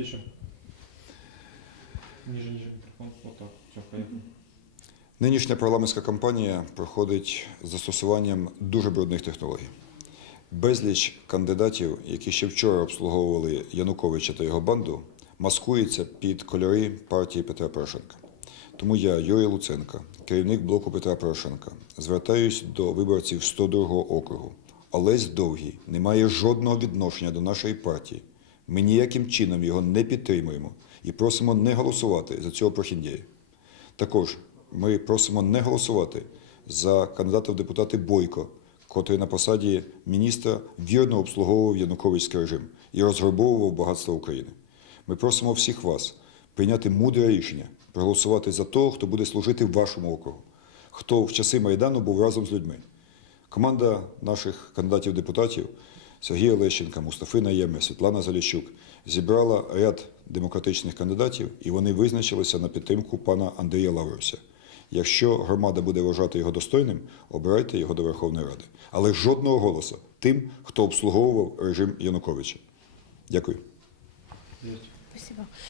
Тише. Ниже, ниже микрофон. Вот так. Все, поехали. Нинішня парламентська кампанія проходить з застосуванням дуже брудних технологій. Безліч кандидатів, які ще вчора обслуговували Януковича та його банду, маскуються під кольори партії Петра Порошенка. Тому я, Юрій Луценко, керівник блоку Петра Порошенка, звертаюсь до виборців 102-го округу. Олесь Довгий не має жодного відношення до нашої партії. Ми ніяким чином його не підтримуємо і просимо не голосувати за цього прохіндєя. Також ми просимо не голосувати за кандидата в депутати Бойко, котрий на посаді міністра вірно обслуговував Януковицький режим і розграбовував багатство України. Ми просимо всіх вас прийняти мудре рішення, проголосувати за того, хто буде служити вашому округу, хто в часи Майдану був разом з людьми. Команда наших кандидатів депутатів Сергія Лещенка, Мустафи Наєми, Світлана Заліщук зібрала ряд демократичних кандидатів, і вони визначилися на підтримку пана Андрія Лавруся. Якщо громада буде вважати його достойним, обирайте його до Верховної Ради. Але жодного голосу тим, хто обслуговував режим Януковича. Дякую. Спасибо.